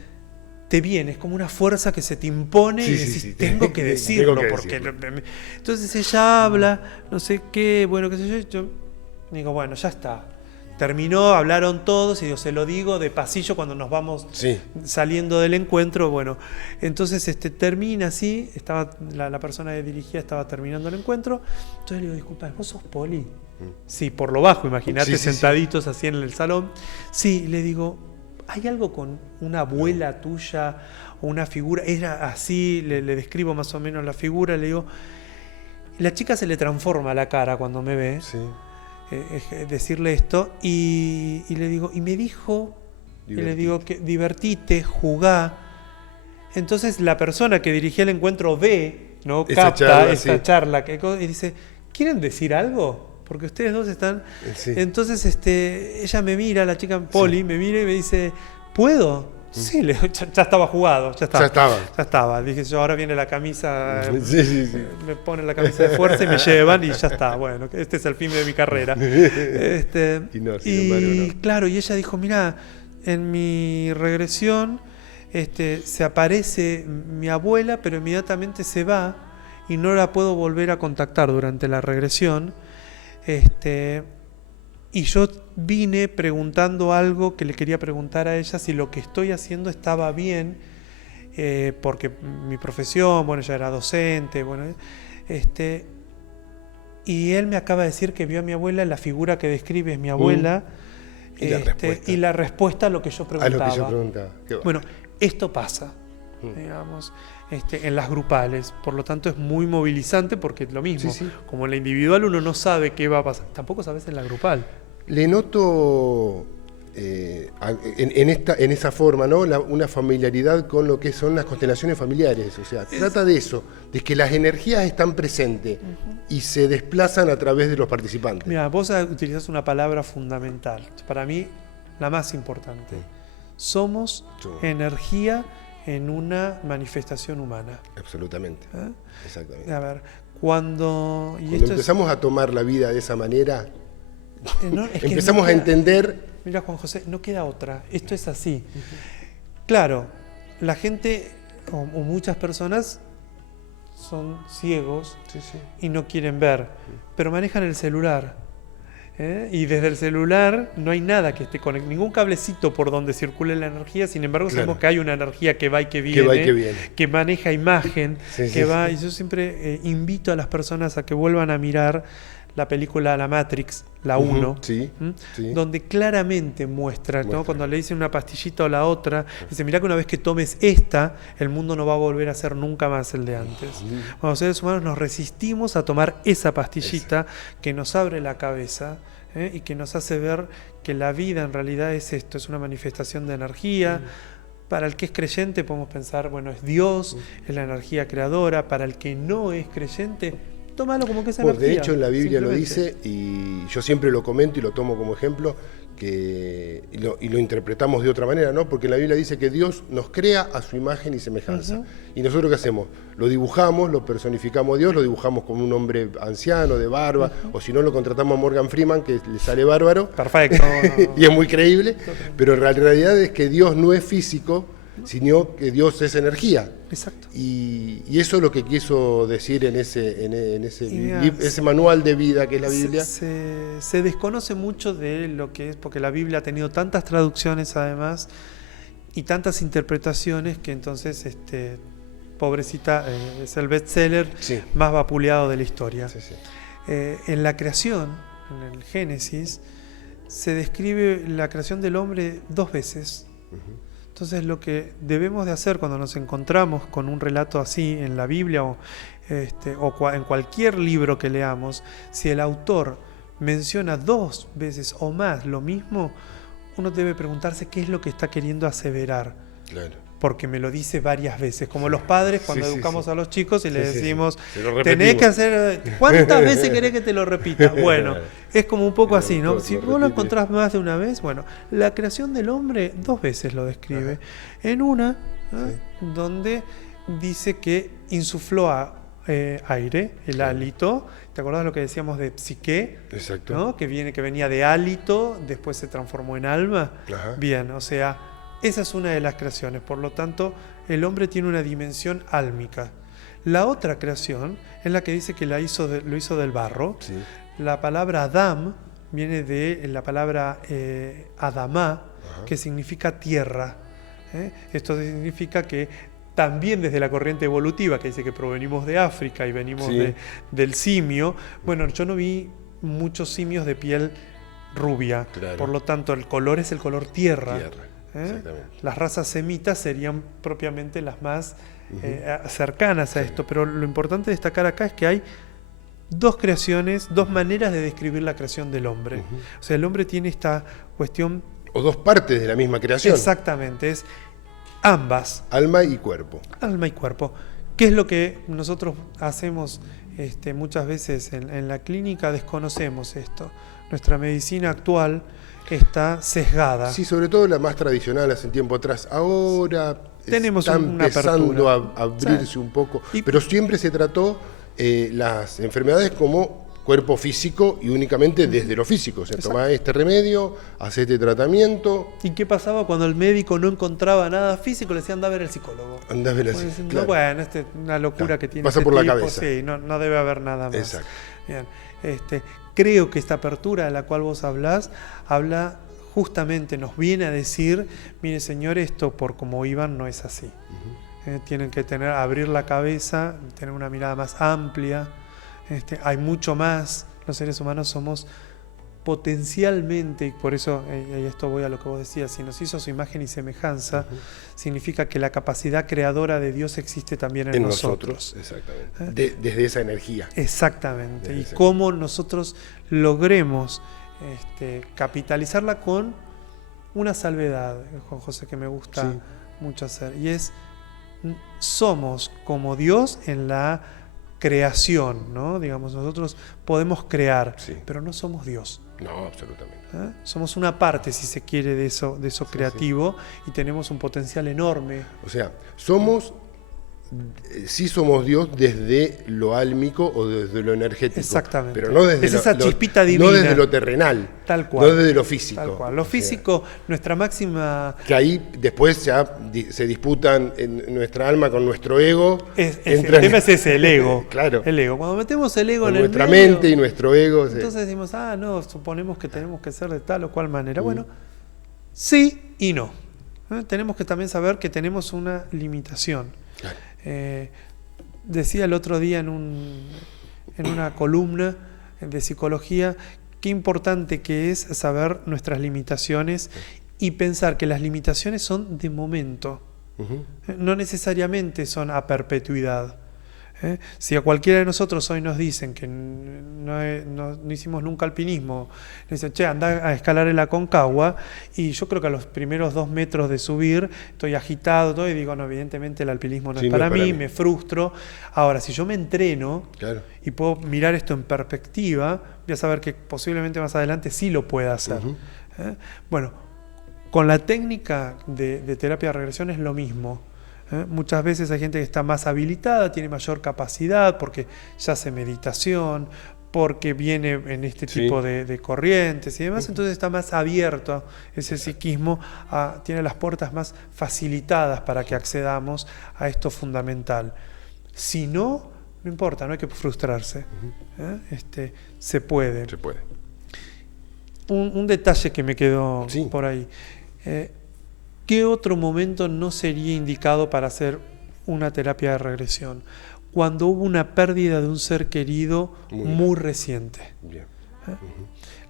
es como una fuerza que se te impone y decís, tengo que decirlo, porque entonces ella habla, no sé qué, bueno, qué sé yo digo, bueno, ya está. terminó, hablaron todos y yo se lo digo de pasillo cuando nos vamos saliendo del encuentro. Bueno, entonces termina así, estaba la persona que dirigía estaba terminando el encuentro. Entonces le digo, disculpa, ¿vos sos Poli? Sí, por lo bajo, imagínate, sentaditos así en el salón. Sí, le digo, ¿hay algo con una abuela tuya o una figura? Era así, le describo más o menos la figura, le digo, la chica se le transforma la cara cuando me ve. Sí. Decirle esto y le digo, y me dijo, y le digo que divertite, jugá. Entonces la persona que dirigía el encuentro ve, ¿no? Capta esa charla y dice, ¿quieren decir algo? Porque ustedes dos están... Sí. Entonces ella me mira, la chica Poli, me mira y me dice, ¿puedo? Sí, ya estaba jugado, ya estaba. Dije yo, ahora viene la camisa, me ponen la camisa de fuerza y me llevan y ya está. Bueno, este es el fin de mi carrera. Claro, y ella dijo, mira, en mi regresión se aparece mi abuela, pero inmediatamente se va y no la puedo volver a contactar durante la regresión. Y yo vine preguntando algo que le quería preguntar a ella, si lo que estoy haciendo estaba bien, porque mi profesión, bueno, ella era docente, bueno, y él me acaba de decir que vio a mi abuela, la figura que describe es mi abuela, y la respuesta a lo que yo preguntaba. Bueno, esto pasa, digamos, en las grupales, por lo tanto es muy movilizante porque es lo mismo, como en la individual uno no sabe qué va a pasar, tampoco sabes en la grupal. Le noto en esa forma, ¿no? Una familiaridad con lo que son las constelaciones familiares, o sea, trata de eso, de que las energías están presentes y se desplazan a través de los participantes. Mira, vos utilizás una palabra fundamental, para mí la más importante. Somos energía en una manifestación humana. Absolutamente. Exactamente. A ver, cuando empezamos a tomar la vida de esa manera, empezamos a entender. Mira, Juan José, no queda otra. Esto es así. Claro, la gente o muchas personas son ciegos y no quieren ver, pero manejan el celular. Y desde el celular no hay nada que esté conectado, ningún cablecito por donde circule la energía. Sin embargo, sabemos que hay una energía que va y que viene, que maneja imagen, va. Y yo siempre invito a las personas a que vuelvan a mirar la película La Matrix, la 1, donde claramente muestra, ¿no? Cuando le dicen una pastillita o la otra, dice, mirá que una vez que tomes esta, el mundo no va a volver a ser nunca más el de antes. Los seres humanos nos resistimos a tomar esa pastillita que nos abre la cabeza, y que nos hace ver que la vida en realidad es esto, es una manifestación de energía. Para el que es creyente podemos pensar, bueno, es Dios, es la energía creadora. Para el que no es creyente, tómalo como que es energía. De hecho, en la Biblia lo dice, y yo siempre lo comento y lo tomo como ejemplo, y lo interpretamos de otra manera, ¿no? Porque la Biblia dice que Dios nos crea a su imagen y semejanza. ¿Y nosotros qué hacemos? Lo dibujamos, lo personificamos a Dios, lo dibujamos como un hombre anciano, de barba, o si no, lo contratamos a Morgan Freeman, que le sale bárbaro. Perfecto. Y es muy creíble, pero la realidad es que Dios no es físico, sino que Dios es energía. Exacto. Y eso es lo que quiso decir en ese manual de vida que es la Biblia. Se desconoce mucho de lo que es, porque la Biblia ha tenido tantas traducciones además y tantas interpretaciones que entonces, pobrecita, es el bestseller más vapuleado de la historia. En la creación, en el Génesis, se describe la creación del hombre 2 veces. Entonces lo que debemos de hacer cuando nos encontramos con un relato así en la Biblia o en cualquier libro que leamos, si el autor menciona 2 veces o más lo mismo, uno debe preguntarse qué es lo que está queriendo aseverar. Claro. Porque me lo dice varias veces, como los padres cuando educamos a los chicos y les decimos, tenés que hacer, ¿cuántas veces querés que te lo repita? Bueno, es como un poco así, ¿no? Si vos lo encontrás más de una vez, bueno, la creación del hombre 2 veces lo describe. En una, donde dice que insufló aire, el hálito. ¿Te acordás lo que decíamos de psique? Exacto. ¿No? Que venía de hálito, después se transformó en alma. Bien, o sea, esa es una de las creaciones, por lo tanto, el hombre tiene una dimensión álmica. La otra creación es la que dice que lo hizo del barro. La palabra Adam viene de la palabra Adamá, que significa tierra. Esto significa que también desde la corriente evolutiva, que dice que provenimos de África y venimos del simio, bueno, yo no vi muchos simios de piel rubia, por lo tanto el color es el color tierra. Las razas semitas serían propiamente las más cercanas a esto, pero lo importante de destacar acá es que hay dos creaciones, dos maneras de describir la creación del hombre. O sea, el hombre tiene esta cuestión... O dos partes de la misma creación. Exactamente, es ambas. Alma y cuerpo. Alma y cuerpo. ¿Qué es lo que nosotros hacemos muchas veces en la clínica? Desconocemos esto. Nuestra medicina actual está sesgada. Sí, sobre todo la más tradicional hace un tiempo atrás. Ahora tenemos está una empezando apertura. a abrirse un poco. Pero siempre se trató las enfermedades como cuerpo físico y únicamente desde lo físico. O sea, tomá este remedio, hacé este tratamiento. ¿Y qué pasaba cuando el médico no encontraba nada físico? Le decía, anda a ver al psicólogo. Anda a ver al psicólogo. Claro. Bueno, es una locura que tiene pasa este por la tipo. cabeza. Sí, no debe haber nada más. Exacto. Bien. Creo que esta apertura de la cual vos hablás, habla justamente, nos viene a decir, mire señor, esto por como iban no es así. Tienen que abrir la cabeza, tener una mirada más amplia. Hay mucho más. Los seres humanos somos potencialmente, y por eso, y esto voy a lo que vos decías, si nos hizo su imagen y semejanza, significa que la capacidad creadora de Dios existe también en nosotros. Exactamente. Desde esa energía. Exactamente. Y cómo nosotros logremos capitalizarla con una salvedad, Juan José, que me gusta mucho hacer, y es, somos como Dios en la creación, ¿no? Digamos, nosotros podemos crear, pero no somos Dios. No, absolutamente. Somos una parte, si se quiere, de eso creativo, y tenemos un potencial enorme. O sea, somos Dios desde lo álmico o desde lo energético. Exactamente. Pero no desde esa chispita divina. No desde lo terrenal. Tal cual. No desde lo físico. Tal cual. Lo físico, nuestra máxima... Que ahí después ya se disputan en nuestra alma con nuestro ego. El tema es ese, el ego. Claro. El ego. Cuando metemos el ego con en nuestra el medio, mente y nuestro ego. Entonces decimos, no, suponemos que tenemos que ser de tal o cual manera. Bueno, sí y no. Tenemos que también saber que tenemos una limitación. Claro. Decía el otro día en una columna de psicología qué importante que es saber nuestras limitaciones y pensar que las limitaciones son de momento, no necesariamente son a perpetuidad. Si a cualquiera de nosotros hoy nos dicen que no hicimos nunca alpinismo, nos dicen, che, anda a escalar el Aconcagua, y yo creo que a los primeros 2 metros de subir estoy agitado todo, y digo, no, evidentemente el alpinismo no es para mí, me frustro. Ahora, si yo me entreno y puedo mirar esto en perspectiva, voy a saber que posiblemente más adelante sí lo pueda hacer. Bueno, con la técnica de terapia de regresión es lo mismo. Muchas veces hay gente que está más habilitada, tiene mayor capacidad porque ya hace meditación, porque viene en este tipo de corrientes y demás, entonces está más abierto ese psiquismo, tiene las puertas más facilitadas para que accedamos a esto fundamental. Si no, no importa, no hay que frustrarse. Se puede. Se puede. Un detalle que me quedó por ahí. ¿Qué otro momento no sería indicado para hacer una terapia de regresión? Cuando hubo una pérdida de un ser querido muy reciente. Bien.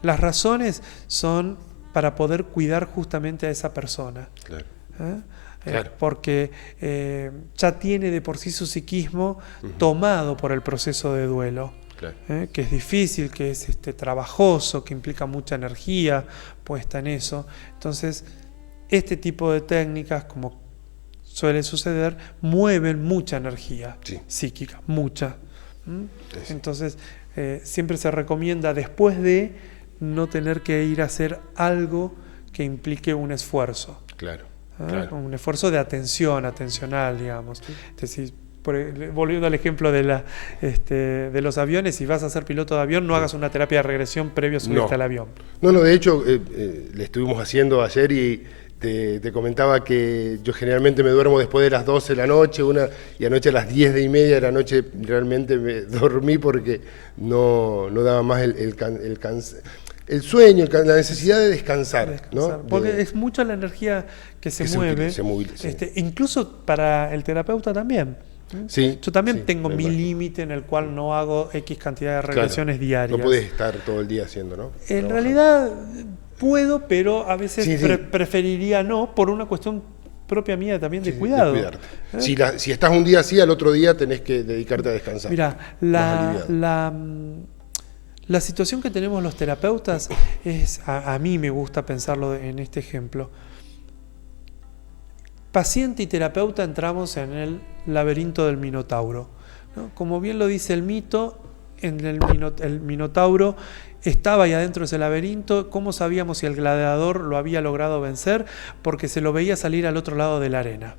Las razones son para poder cuidar justamente a esa persona. Claro. Porque ya tiene de por sí su psiquismo tomado por el proceso de duelo. Claro. Que es difícil, que es trabajoso, que implica mucha energía puesta en eso. Entonces, este tipo de técnicas, como suele suceder, mueven mucha energía psíquica, mucha. Entonces, siempre se recomienda, después de, no tener que ir a hacer algo que implique un esfuerzo. Claro. Un esfuerzo de atencional, digamos. Es decir, volviendo al ejemplo de los aviones, si vas a ser piloto de avión, no hagas una terapia de regresión previo a subirte al avión. No, de hecho, le estuvimos haciendo ayer y te comentaba que yo generalmente me duermo después de las 12 de la noche, y anoche a las 10:30 de la noche realmente me dormí porque no daba más el cansancio. el sueño, la necesidad de descansar, ¿no? Porque es mucha la energía que se mueve, incluso para el terapeuta también. Sí, yo también tengo mi límite en el cual no hago X cantidad de regresiones diarias. No puedes estar todo el día haciendo, ¿no? En realidad puedo, pero a veces preferiría no, por una cuestión propia mía también de cuidado. De si estás un día así, al otro día tenés que dedicarte a descansar. Mira, la situación que tenemos los terapeutas es, a mí me gusta pensarlo en este ejemplo. Paciente y terapeuta entramos en el laberinto del Minotauro, ¿no? Como bien lo dice el mito, el Minotauro estaba ahí adentro de ese laberinto. ¿Cómo sabíamos si el gladiador lo había logrado vencer? Porque se lo veía salir al otro lado de la arena.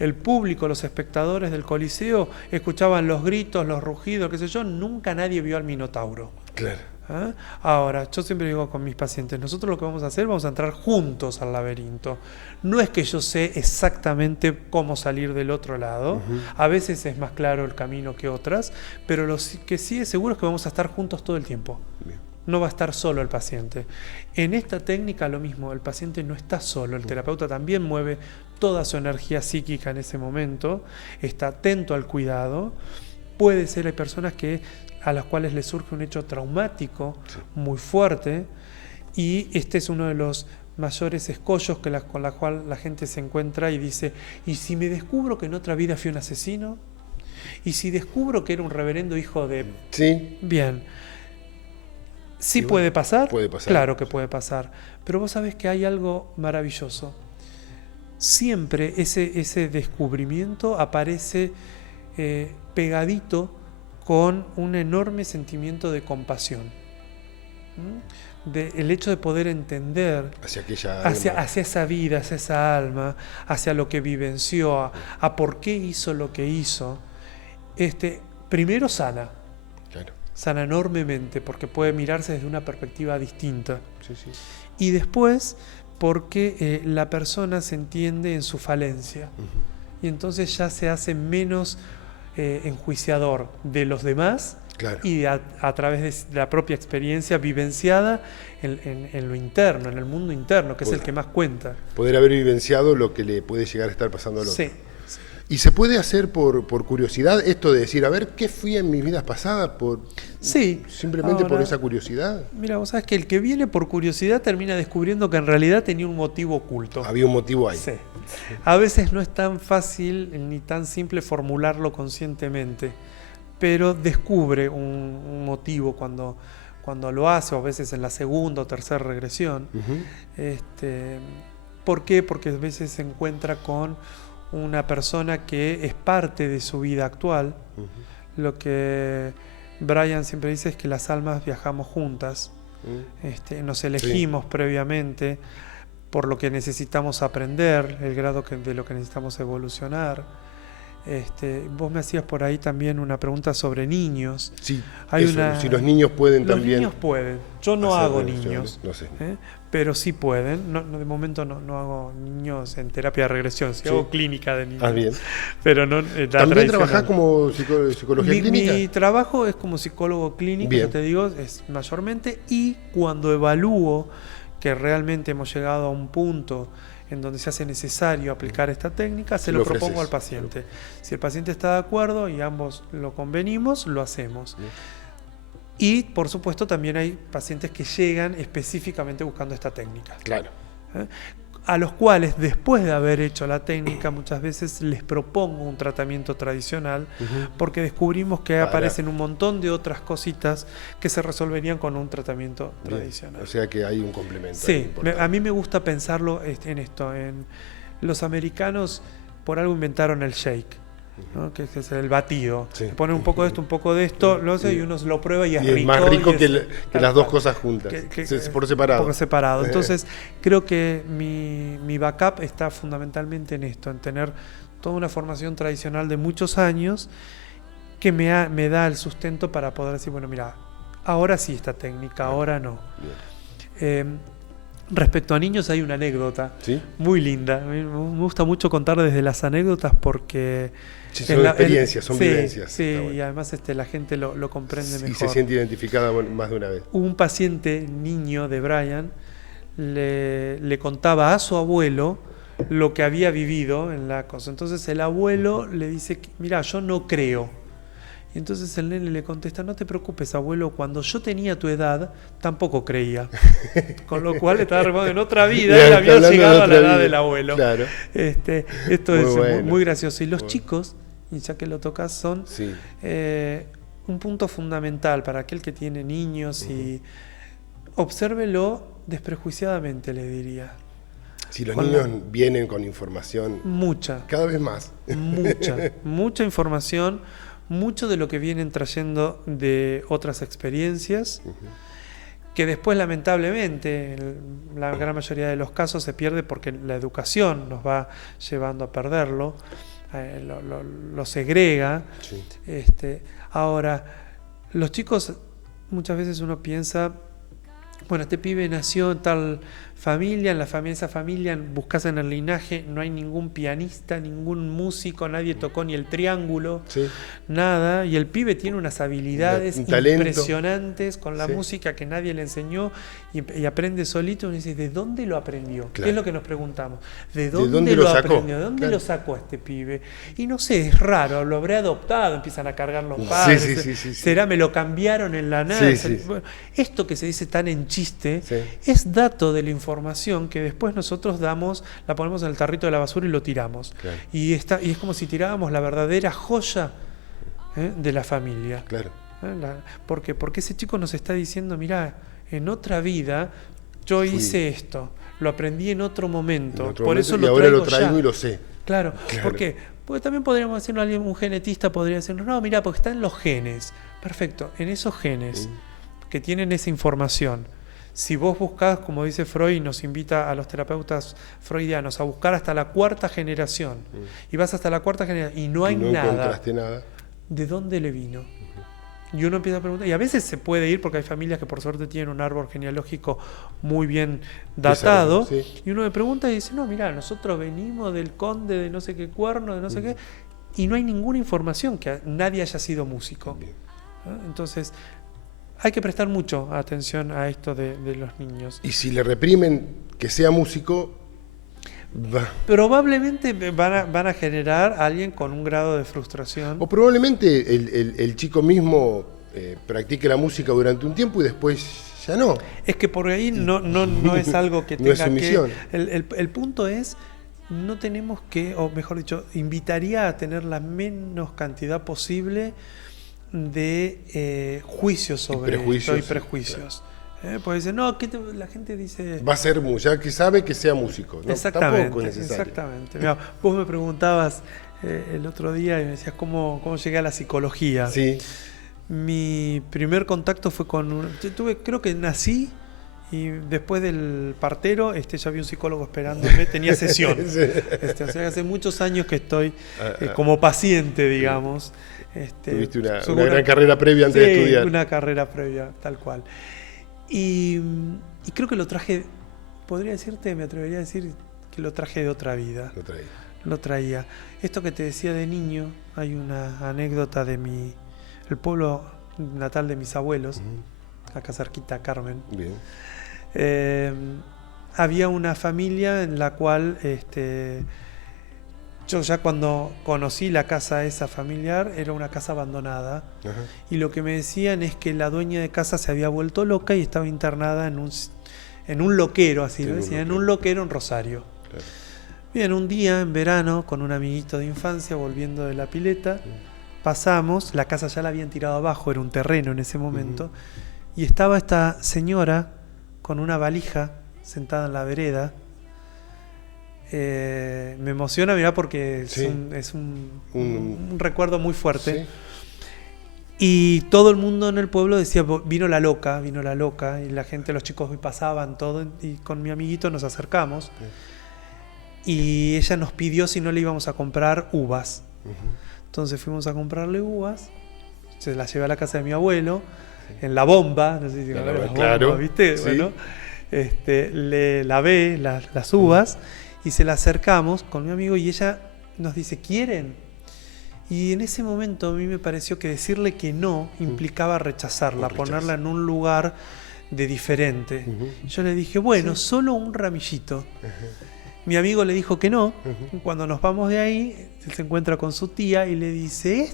El público, los espectadores del Coliseo, escuchaban los gritos, los rugidos, qué sé yo, nunca nadie vio al Minotauro. Claro. ¿Ah? Ahora, yo siempre digo con mis pacientes, nosotros lo que vamos a hacer, vamos a entrar juntos al laberinto. No es que yo sé exactamente cómo salir del otro lado, a veces es más claro el camino que otras, pero lo que sí es seguro es que vamos a estar juntos todo el tiempo. Bien. No va a estar solo el paciente. En esta técnica lo mismo, el paciente no está solo, el terapeuta también mueve toda su energía psíquica en ese momento, está atento al cuidado. Puede ser, hay personas a las cuales les surge un hecho traumático muy fuerte, y este es uno de los mayores escollos con la cual la gente se encuentra y dice: ¿y si me descubro que en otra vida fui un asesino? ¿Y si descubro que era un reverendo hijo de...? Sí. Bien. ¿Sí puede pasar? Puede pasar. Claro que puede pasar. Pero vos sabés que hay algo maravilloso. Siempre ese descubrimiento aparece pegadito con un enorme sentimiento de compasión. El hecho de poder entender hacia esa vida, hacia esa alma, hacia lo que vivenció, a por qué hizo lo que hizo. Primero sana. Claro. Sana enormemente porque puede mirarse desde una perspectiva distinta. Sí, sí. Y después porque la persona se entiende en su falencia. Y entonces ya se hace menos enjuiciador de los demás. Claro. Y a través de la propia experiencia vivenciada en lo interno, en el mundo interno, que es el que más cuenta. Poder haber vivenciado lo que le puede llegar a estar pasando al otro. Sí. ¿Y se puede hacer por curiosidad esto de decir, a ver, qué fui en mis vidas pasadas? Simplemente por esa curiosidad. Mira, vos sabés que el que viene por curiosidad termina descubriendo que en realidad tenía un motivo oculto. Había un motivo ahí. Sí. A veces no es tan fácil ni tan simple formularlo conscientemente, pero descubre un motivo cuando lo hace, o a veces en la segunda o tercera regresión. ¿Por qué? Porque a veces se encuentra con una persona que es parte de su vida actual. Lo que Brian siempre dice es que las almas viajamos juntas. Nos elegimos previamente por lo que necesitamos aprender, el grado de lo que necesitamos evolucionar. Vos me hacías por ahí también una pregunta sobre niños. Sí, si los niños pueden también. Los niños pueden. Yo no hago niños. No sé. Pero sí pueden. De momento no hago niños en terapia de regresión. Sí hago clínica de niños. Bien. Pero no. ¿También trabajás como psicología clínica? Mi trabajo es como psicólogo clínico, yo te digo, es mayormente. Y cuando evalúo que realmente hemos llegado a un punto en donde se hace necesario aplicar esta técnica, se lo propongo al paciente. Si el paciente está de acuerdo y ambos lo convenimos, lo hacemos. Y, por supuesto, también hay pacientes que llegan específicamente buscando esta técnica. Claro. A los cuales, después de haber hecho la técnica, muchas veces les propongo un tratamiento tradicional, porque descubrimos que aparecen un montón de otras cositas que se resolverían con un tratamiento tradicional. O sea que hay un complemento. Sí, a mí me gusta pensarlo en esto. Los americanos por algo inventaron el shake, ¿no? Que es el batido. Sí. Se pone un poco de esto, un poco de esto, lo hace y uno lo prueba y es rico. Es más rico que las dos cosas juntas, por separado. Por separado. Entonces, creo que mi backup está fundamentalmente en esto, en tener toda una formación tradicional de muchos años que me da el sustento para poder decir, bueno, mira, ahora sí esta técnica, ahora no. Respecto a niños hay una anécdota ¿Sí? muy linda. A mí me gusta mucho contar desde las anécdotas porque... Sí, son experiencias, son sí, vivencias. Sí, Está bueno. y además la gente lo comprende mejor. Y se siente identificada más de una vez. Un paciente niño de Brian le contaba a su abuelo lo que había vivido en la cosa. Entonces el abuelo le dice, mira, yo no creo. Y entonces el nene le contesta, no te preocupes, abuelo, cuando yo tenía tu edad, tampoco creía. Con lo cual estaba remando en otra vida y había llegado a la edad del abuelo. Claro. Esto Muy es bueno. muy gracioso. Y los chicos, y ya que lo tocas, son Sí. un punto fundamental para aquel que tiene niños y obsérvelo desprejuiciadamente, le diría. Si los niños vienen con información, Mucha. cada vez más. Mucha información, mucho de lo que vienen trayendo de otras experiencias, que después lamentablemente en la gran mayoría de los casos se pierde porque la educación nos va llevando a perderlo, lo segrega. Sí. Ahora, los chicos, muchas veces uno piensa, bueno, este pibe nació en tal familia, esa familia buscas en el linaje, no hay ningún pianista, ningún músico, nadie tocó ni el triángulo, Sí. nada, y el pibe tiene unas habilidades Un talento impresionantes con la Sí. música que nadie le enseñó y aprende solito. Y uno dice, ¿de dónde lo aprendió? Claro. ¿Qué es lo que nos preguntamos? ¿De dónde dónde lo lo sacó? aprendió? ¿De dónde Claro. lo sacó este pibe? Y no sé, es raro, lo habré adoptado, empiezan a cargar los padres. Sí. ¿Será me lo cambiaron en la nada? Sí. Bueno, esto que se dice tan en chiste Sí. es dato de la información que después nosotros la ponemos en el tarrito de la basura y lo tiramos. Claro. Y es como si tirábamos la verdadera joya de la familia. Claro. ¿Por qué? Porque ese chico nos está diciendo, mirá, en otra vida yo hice esto, lo aprendí en otro momento, por eso y ahora lo traigo traigo ya. y lo sé. Claro. ¿Por qué? Porque también podríamos decirlo a alguien, un genetista podría decirnos, no, mirá, porque está en los genes. Perfecto, en esos genes que tienen esa información. Si vos buscás, como dice Freud, nos invita a los terapeutas freudianos a buscar hasta la 4ª generación, y vas hasta la 4ª generación y no hay nada, encontraste nada. ¿de dónde le vino? Y uno empieza a preguntar, y a veces se puede ir porque hay familias que por suerte tienen un árbol genealógico muy bien datado, Sí. y uno le pregunta y dice, no, mirá, nosotros venimos del conde de no sé qué cuerno, de no sé qué, y no hay ninguna información que nadie haya sido músico. Bien. Entonces, hay que prestar mucho atención a esto de los niños. Y si le reprimen que sea músico, Probablemente van a generar a alguien con un grado de frustración. o probablemente el chico mismo practique la música durante un tiempo y después ya no. Es que por ahí no es algo que No es tenga su misión. El punto es, no tenemos que, o mejor dicho, invitaría a tener la menos cantidad posible de juicios sobre esto y prejuicios. Puede decir, no, la gente dice... Va a ser ya que sabe que sea músico. ¿no? Exactamente, Tampoco es necesario. exactamente. Mirá, vos me preguntabas el otro día y me decías cómo llegué a la psicología. Sí. Mi primer contacto fue creo que nací y después del partero ya había un psicólogo esperándome, tenía sesión. Sí. O sea, hace muchos años que estoy como paciente, digamos. Tuviste una gran carrera previa antes de estudiar. Una carrera previa, tal cual. Y creo que lo traje, me atrevería a decir que lo traje de otra vida. Lo traía. Esto que te decía de niño, hay una anécdota de el pueblo natal de mis abuelos, acá cerquita, Carmen. Bien. Había una familia en la cual yo ya cuando conocí la casa esa familiar era una casa abandonada. Ajá. Y lo que me decían es que la dueña de casa se había vuelto loca y estaba internada en un loquero, así lo decían, en un loquero en Rosario. Claro. Bien, un día en verano con un amiguito de infancia volviendo de la pileta, pasamos, la casa ya la habían tirado abajo, era un terreno en ese momento, y estaba esta señora con una valija sentada en la vereda. Me emociona, mirá, porque es un recuerdo muy fuerte. Sí. Y todo el mundo en el pueblo decía, vino la loca, y la gente, los chicos pasaban todo, y con mi amiguito nos acercamos. Y ella nos pidió si no le íbamos a comprar uvas. Entonces fuimos a comprarle uvas, se las llevé a la casa de mi abuelo, en la bomba, no sé si Claro, bomba, ¿viste? Sí. Bueno, le lavé las uvas y se la acercamos con mi amigo y ella nos dice, ¿quieren? Y en ese momento a mí me pareció que decirle que no implicaba rechazarla, ponerla en un lugar de diferente. Yo le dije, bueno, solo un ramillito. Mi amigo le dijo que no. Cuando nos vamos de ahí, él se encuentra con su tía y le dice,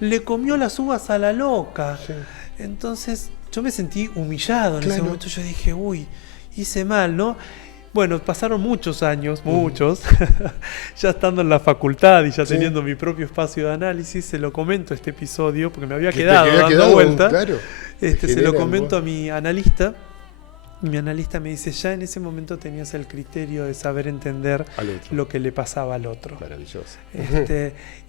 le comió las uvas a la loca. Sí. Entonces yo me sentí humillado en ese momento. Yo dije, uy, hice mal, ¿no? Bueno, pasaron muchos años, ya estando en la facultad y ya teniendo mi propio espacio de análisis, se lo comento este episodio, porque me había quedado dando vuelta. Claro, se lo comento a mi analista, y mi analista me dice, ya en ese momento tenías el criterio de saber entender lo que le pasaba al otro. Maravilloso.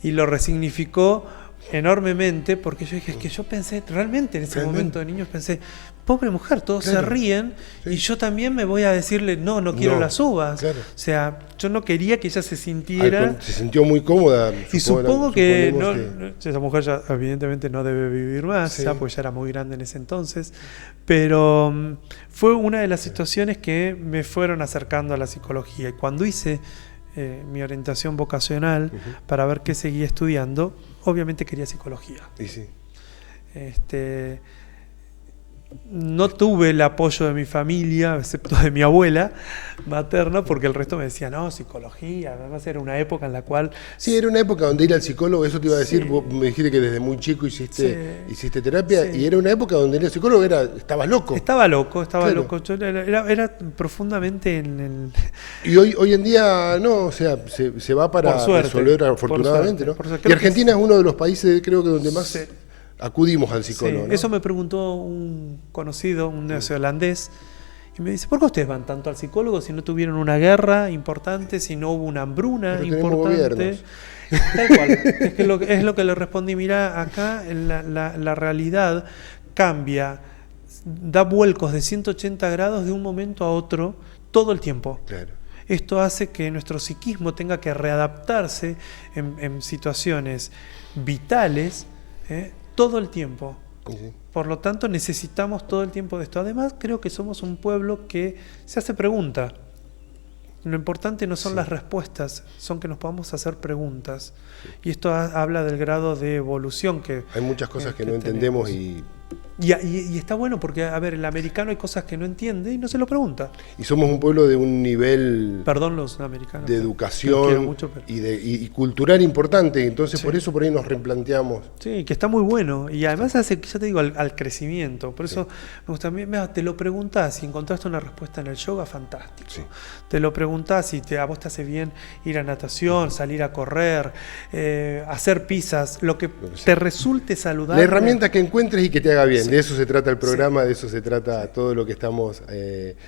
Y lo resignificó enormemente, porque yo dije, es que yo pensé, realmente en ese momento de niños pensé, pobre mujer, todos se ríen y yo también me voy a decirle, no quiero las uvas. Claro. O sea, yo no quería que ella se sintiera... Se sintió muy cómoda. Y supongo que esa mujer ya evidentemente no debe vivir más, ya, porque ya era muy grande en ese entonces, pero fue una de las situaciones que me fueron acercando a la psicología. Y cuando hice mi orientación vocacional para ver qué seguía estudiando, obviamente quería psicología. Y sí. No tuve el apoyo de mi familia, excepto de mi abuela materna, porque el resto me decía, no, psicología. Además era una época en la cual... Sí, era una época donde ir al psicólogo, eso te iba a decir, vos me dijiste que desde muy chico hiciste terapia, y era una época donde ir al psicólogo estabas loco. Estaba loco. Yo era profundamente en el... Y hoy en día no, o sea, se va para resolver afortunadamente, ¿no? Y Argentina es uno de los países, creo que donde más... acudimos al psicólogo. Sí, ¿no? Eso me preguntó un conocido, un neozelandés, y me dice, ¿por qué ustedes van tanto al psicólogo si no tuvieron una guerra importante, si no hubo una hambruna importante? Tal cual. Es lo que le respondí, mirá, acá la realidad cambia, da vuelcos de 180 grados de un momento a otro todo el tiempo. Claro. Esto hace que nuestro psiquismo tenga que readaptarse en situaciones vitales, todo el tiempo. Sí. Por lo tanto, necesitamos todo el tiempo de esto. Además, creo que somos un pueblo que se hace pregunta. Lo importante no son las respuestas, son que nos podamos hacer preguntas. Y esto habla del grado de evolución que... Hay muchas cosas que no entendemos y está bueno porque, a ver, el americano hay cosas que no entiende y no se lo pregunta. Y somos un pueblo de un nivel... Perdón los americanos. De educación mucho, pero... y cultural importante, entonces por eso por ahí nos replanteamos. Sí, que está muy bueno y además hace, ya te digo, al crecimiento. Por eso me gusta, te lo preguntás, si encontraste una respuesta en el yoga, fantástico. Sí. Te lo preguntás si a vos te hace bien ir a natación, salir a correr, hacer pizzas, lo que te resulte saludable. La herramienta que encuentres y que te haga bien. De eso se trata el programa, de eso se trata todo lo que estamos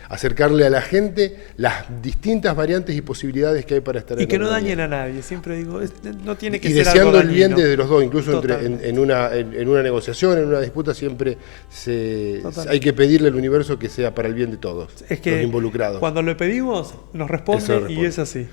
acercarle a la gente, las distintas variantes y posibilidades que hay para estar y que no dañen a nadie, siempre digo, no tiene que y ser deseando algo el bien dañino. desde los dos, incluso en una negociación, en una disputa, siempre hay que pedirle al universo que sea para el bien de todos, es que los involucrados. Cuando lo pedimos, nos responde y es así.